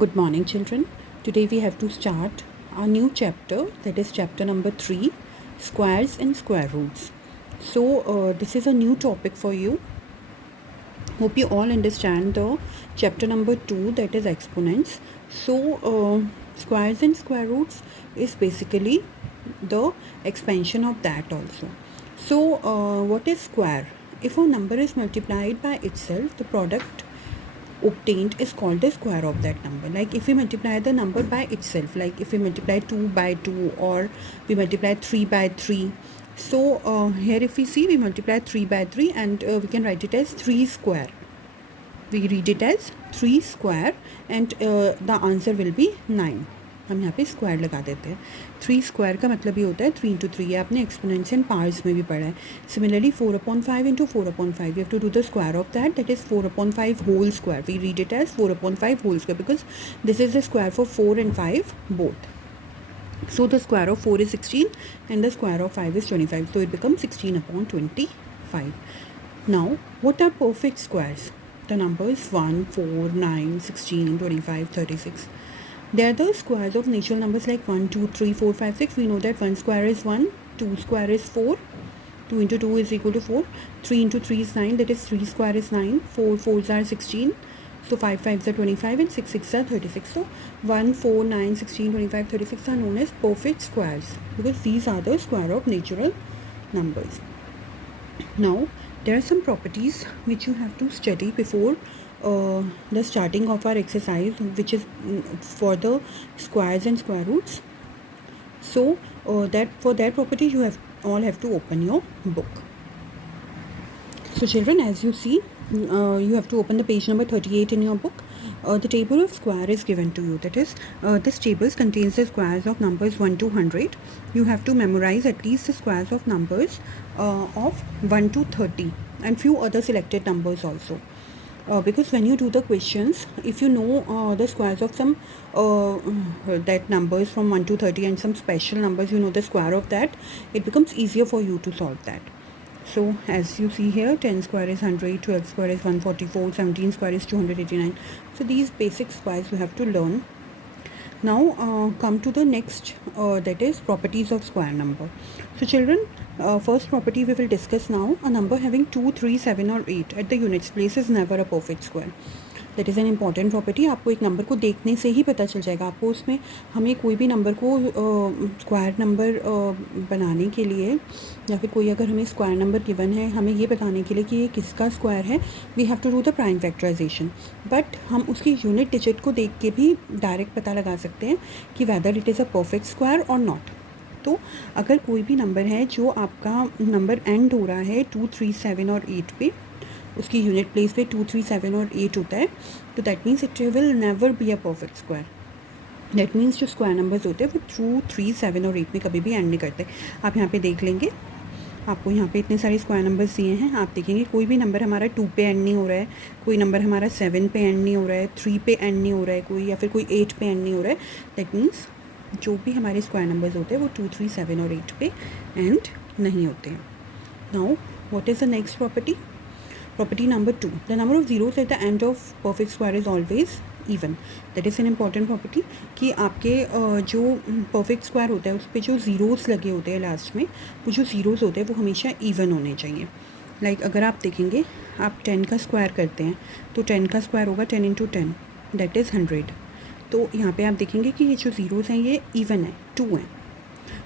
Good morning, children. Today we have to start a new chapter, that is chapter number 3, squares and square roots. So, this is a new topic for you. Hope you all understand the chapter number 2, that is exponents. So, squares and square roots is basically the expansion of that also. So, what is square? If a number is multiplied by itself, the product obtained is called the square of that number. Like if we multiply the number by itself, like if we multiply 2 by 2 or we multiply 3 by 3. So here if we see, we multiply 3 by 3 and we can write it as 3 square. We read it as 3 square and the answer will be 9. हम यहाँ पे square लगा देते हैं. 3 square का मतलब ये होता है 3 into 3. आपने एक्सपोनेंट्स एंड पावर्स में भी पढ़ा है. Similarly 4/5 into 4/5, you have to do the square of that, that is 4/5 whole square. We read it as 4/5 whole square because this is the square for 4 and 5 both. So the square of 4 is 16 and the square of 5 is 25. So it becomes 16/25. Now, what are perfect squares? The numbers 1, 4, 9, 16, 25, 36. They are the squares of natural numbers like 1, 2, 3, 4, 5, 6. We know that 1 square is 1, 2 square is 4, 2 into 2 is equal to 4, 3 into 3 is 9, that is 3 square is 9, 4 4s are 16, so 5 5s are 25 and 6 6 are 36. So 1, 4, 9, 16, 25, 36 are known as perfect squares because these are the square of natural numbers. Now, there are some properties which you have to study before the starting of our exercise, which is for the squares and square roots. So that for that property you all have to open your book. So children, as you see, you have to open the page number 38 in your book. The table of square is given to you. That is, this table contains the squares of numbers 1 to 100. You have to memorize at least the squares of numbers of 1 to 30 and few other selected numbers also. Because when you do the questions, if you know the squares of some that numbers from 1 to 30 and some special numbers, you know the square of that, it becomes easier for you to solve that. So as you see here, 10 square is 100, 12 square is 144, 17 square is 289. So these basic squares you have to learn. Now come to the next, that is properties of square number. So children, first property we will discuss now. A number having 2, 3, 7 or 8 at the units place is never a perfect square. That is an important property. आपको एक number को देखने से ही पता चल जाएगा. आपको उसमें हमें कोई भी नंबर को स्क्वायर नंबर बनाने के लिए या फिर कोई अगर हमें स्क्वायर नंबर गिवन है, हमें ये बताने के लिए कि ये किसका स्क्वायर है, we have to do the prime factorization. But हम उसकी यूनिट डिजिट को देख के भी डायरेक्ट पता लगा सकते हैं कि weather it is a perfect square or not. तो अगर कोई भी नंबर है जो आपका नंबर एंड हो रहा है 2, 3, 7 और 8 पे, उसकी यूनिट प्लेस पे 2, 3, 7 और 8 होता है, तो that means it will never be a perfect square. That means जो स्क्वायर नंबर्स होते हैं वो 2, 3, 7 और 8 में कभी भी एंड नहीं करते. आप यहाँ पे देख लेंगे, आपको यहाँ पे इतने सारे स्क्वायर नंबर्स दिए हैं. आप देखेंगे कोई भी नंबर हमारा 2 पे एंड नहीं हो रहा है, कोई नंबर हमारा 7 पे एंड नहीं हो रहा है, 3 पे एंड नहीं हो रहा है कोई, या फिर कोई 8 पे एंड नहीं हो रहा है. दैट मीन्स जो भी हमारे स्क्वायर नंबर्स होते हैं वो 2, 3, 7 और 8 पे एंड नहीं होते हैं. Now what is the next property? Property number 2, the number of zeros at the end of perfect square is always even. That is an important property कि आपके जो perfect square होता है उस पर जो zeros लगे होते हैं लास्ट में, वो जो zeros होते हैं वो हमेशा even होने चाहिए. Like अगर आप देखेंगे, आप 10 का स्क्वायर करते हैं तो 10 का स्क्वायर होगा 10 into 10, that is 100. तो यहाँ पे आप देखेंगे कि ये जो zeros हैं ये even है, 2 हैं.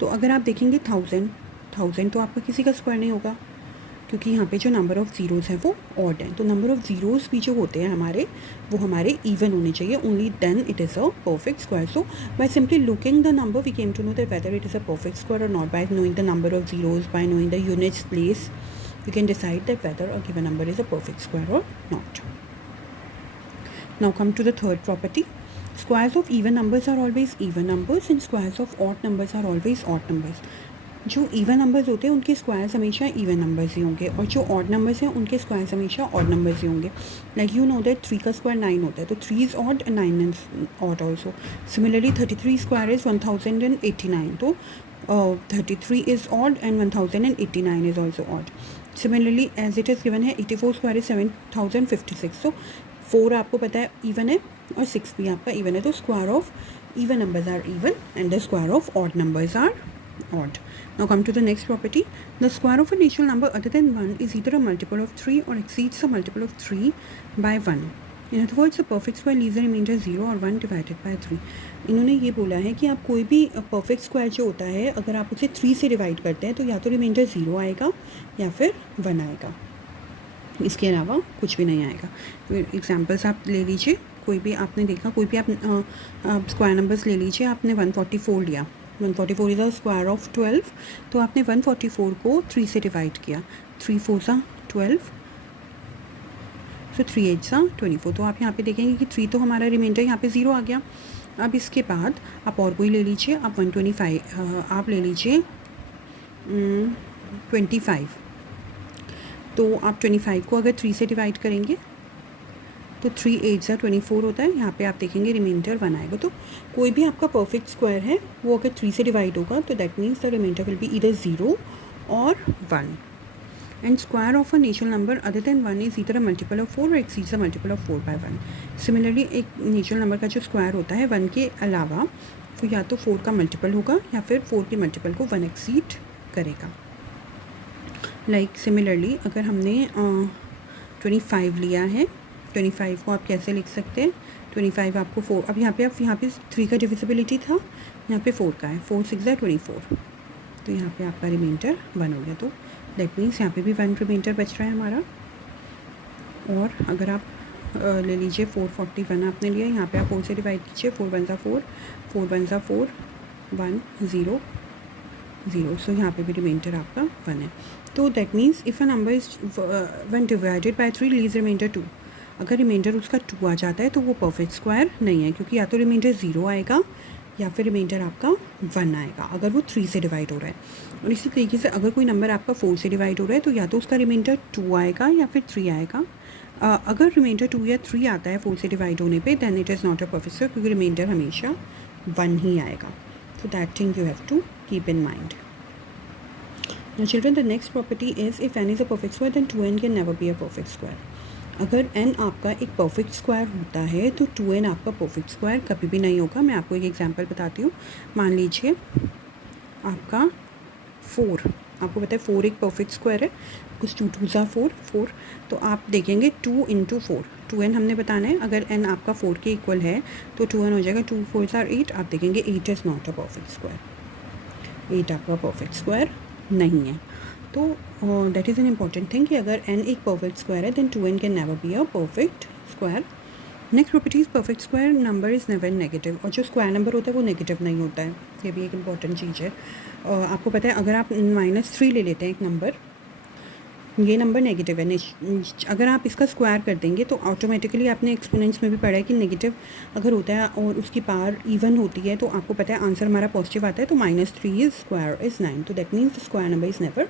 तो अगर आप देखेंगे 1000 तो आपका किसी का स्क्वायर नहीं होगा क्योंकि यहाँ पे जो नंबर ऑफ़ ज़ीरोज़ हैं वो ऑड हैं. तो नंबर ऑफ़ ज़ीरोज़ भी जो होते हैं हमारे, वो हमारे इवन होने चाहिए. Only then it is a perfect square. So by simply looking the number we came to know that whether it is a perfect square or not. By knowing the number of zeros, by knowing the units place, you can decide that whether a given number is a perfect square or not. Now come to the third property. Squares of even numbers are always even numbers and squares of odd numbers are always odd numbers. जो even numbers होते हैं उनके squares हमेशा even numbers ही होंगे और जो odd numbers हैं उनके स्क्वायर्स हमेशा ऑड नंबर्स ही होंगे. लाइक यू नो दैट 3 का स्क्वायर 9 होता है, तो 3 is odd and 9 is odd also. Similarly 33 square is 1089, तो 33 is odd and 1089 is also odd. Similarly as it is given है 84 स्क्वायर इज़ 7056. सो 4 आपको पता है इवन है, और 6 भी आपका इवन है. तो square of even numbers are even and the square of odd numbers are odd. Now come to the next property. The square of a natural number other than 1 is either a multiple of 3 or exceeds a multiple of 3 by 1. In other words, the perfect square leaves the remainder 0 or 1 divided by 3. इन्होंने ये बोला है कि आप कोई भी perfect square जो होता है अगर आप उसे 3 से डिवाइड करते हैं तो या तो रिमाइंडर 0 आएगा या फिर 1 आएगा, इसके अलावा कुछ भी नहीं आएगा. तो एग्जांपल्स आप ले लीजिए. कोई भी आपने देखा, कोई भी आप स्क्वायर नंबर्स ले लीजिए. आपने 144 लिया. 144 इज़ द स्क्वायर ऑफ 12. तो आपने 144 को 3 से डिवाइड किया. 3 4 सा 12, तो 3 8 सा 24. तो आप यहाँ पे देखेंगे कि 3 तो हमारा रिमाइंडर यहाँ पे 0 आ गया. अब इसके बाद आप और कोई ले लीजिए. आप 125 आप ले लीजिए 25. तो आप 25 को अगर 3 से डिवाइड करेंगे तो 3 8 सा 24 होता है. यहाँ पे आप देखेंगे रिमाइंडर 1 आएगा. तो कोई भी आपका परफेक्ट स्क्वायर है वो अगर 3 से डिवाइड होगा तो that means the remainder will be either 0 और 1. And square of a natural number other than 1 is either a multiple of 4 और exceeds a multiple of 4 by 1. Similarly एक नेचुरल नंबर का जो स्क्वायर होता है 1 के अलावा वो या तो 4 का मल्टीपल होगा या फिर 4 के मल्टीपल को 1 एक्सीड करेगा. लाइक सिमिलरली अगर हमने 25 लिया है, 25 को आप कैसे लिख सकते हैं? 25 आपको 4, अब यहाँ पे 3 का डिविजिबिलिटी था, यहाँ पे 4 का है. 4 6 है 24. तो यहाँ पे आपका रिमाइंडर 1 हो गया. तो दैट मीन्स यहाँ पे भी 1 रिमाइंडर बच रहा है हमारा. और अगर आप ले लीजिए 441 आपने लिया, यहाँ पे आप 4 से डिवाइड कीजिए. 4 1 सा 4, 4 1 सा 4, 1 0 0. सो यहाँ पे भी रिमाइंडर आपका 1 है. तो that means if a number is one divided by 3 leaves remainder 2. अगर रिमाइंडर उसका 2 आ जाता है तो वो परफेक्ट स्क्वायर नहीं है, क्योंकि या तो रिमाइंडर 0 आएगा या फिर रिमाइंडर आपका 1 आएगा अगर वो 3 से डिवाइड हो रहा है. और इसी तरीके से अगर कोई नंबर आपका 4 से डिवाइड हो रहा है तो या तो उसका रिमाइंडर 2 आएगा या फिर 3 आएगा. अगर रिमाइंडर 2 या 3 आता है 4 से डिवाइड होने पे then it is not a perfect square, क्योंकि रिमाइंडर हमेशा 1 ही आएगा. So that thing you have to keep in mind. Now children, the next property is if n is a perfect square then 2n can never be a perfect square. अगर n आपका एक perfect square होता है तो 2n आपका perfect square कभी भी नहीं होगा. मैं आपको एक एग्जांपल बताती हूँ. मान लीजिए आपका 4, आपको पता है 4 एक परफेक्ट स्क्वायर है. कुछ 2 2 सा 4 4. तो आप देखेंगे 2 इंटू 4, 2n हमने बताना है. अगर n आपका 4 के इक्वल है तो 2n हो जाएगा 2 4 सा 8. आप देखेंगे 8 is not a perfect square. 8 आपका परफेक्ट स्क्वायर नहीं है. तो that is an important thing कि अगर n एक परफेक्ट स्क्वायर है then 2n can never be a perfect square. Next property is perfect square number is never negative. और जो स्क्वायर नंबर होता है वो नेगेटिव नहीं होता है. ये भी एक इंपॉर्टेंट चीज़ है. आपको पता है अगर आप -3 ले लेते हैं एक नंबर, ये नंबर नेगेटिव है. अगर आप इसका स्क्वायर कर देंगे तो ऑटोमेटिकली आपने एक्सपोनेंट्स में भी पढ़ा है कि नेगेटिव अगर होता है और उसकी पावर इवन होती है तो आपको पता है आंसर हमारा पॉजिटिव आता है. तो -3 इज स्क्वायर इज़ 9. तो that means the square number is never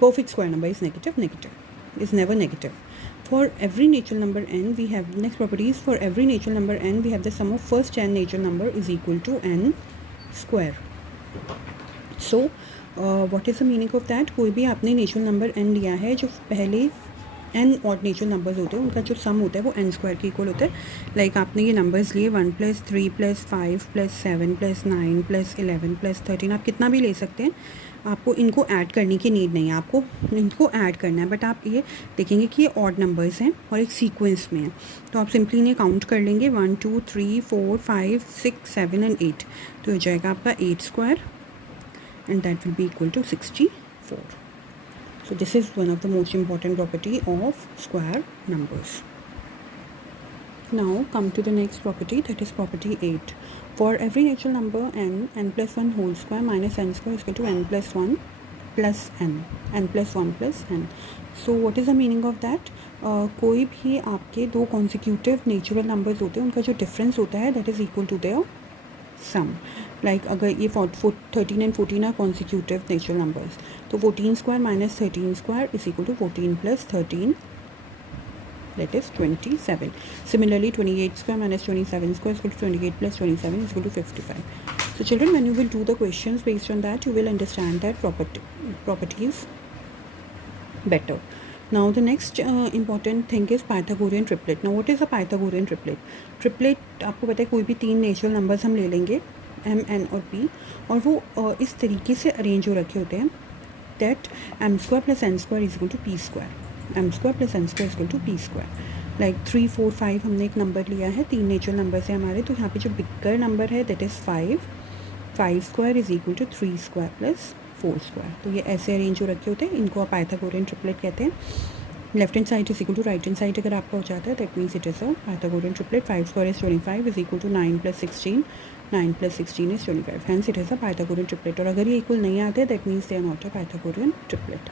perfect. Square number is negative is never negative. For every natural number n, we have next property is for every natural number n, we have the sum of first n natural number is equal to n square. So, what is the meaning of that? कोई भी आपने natural number n लिया है, जो पहले n odd natural numbers होते हैं उनका जो सम होता है वो n स्क्वायर के इक्वल होता है. लाइक आपने ये नंबर्स लिए 1 + 3 + 5 + 7 + 9 + 11 + 13. आप कितना भी ले सकते हैं, आपको इनको ऐड करने की नीड नहीं है. आपको इनको ऐड करना है, बट आप ये देखेंगे कि ये ऑड नंबर्स हैं और एक सीक्वेंस में है. तो आप सिंपली इन्हें काउंट कर लेंगे 1 2 3 4 5 6 7 एंड 8. तो हो जाएगा आपका 8 square and that will be equal to 64. So this is one of the most important property of square numbers. Now come to the next property, that is property 8. For every natural number n, n plus 1 whole square minus n square is equal to n plus 1 plus n, n plus 1 plus n. So what is the meaning of that? कोई भी आपके दो consecutive natural numbers होते हैं, उनका जो difference होता है that is equal to their sum. Like अगर ये 13 and 14 are consecutive natural numbers, तो 14 square minus 13 square is equal to 14 + 13 that is 27. Similarly 28 square minus 27 square is equal to 28 + 27 is equal to 55. So children, when you will do the questions based on that, you will understand that properties better. Now the next important thing is Pythagorean triplet. Now what is a Pythagorean triplet? Triplet आपको पता है कोई भी तीन natural numbers हम ले लेंगे m, n और p, और वो इस तरीके से अरेंज हो रखे होते हैं that m square plus n square is equal to p square. m square plus n square is equal to p square. Like 3 4 5 हमने एक नंबर लिया है, तीन नेचुरल नंबर्स है हमारे, तो यहाँ पे जो बिगर नंबर है that is 5 square is equal to 3 square plus 4 square. तो ये ऐसे अरेंज हो रखे होते हैं, इनको आप पाइथागोरियन ट्रिपलेट कहते हैं. Left hand side is equal to right hand side अगर आपका हो जाता है that means it is a Pythagorean triplet. 5 square is 25 is equal to 9 plus 16, 9 plus 16 is 25. Hence it is a Pythagorean triplet. और अगर ये इक्वल नहीं आते that means they are not a Pythagorean triplet.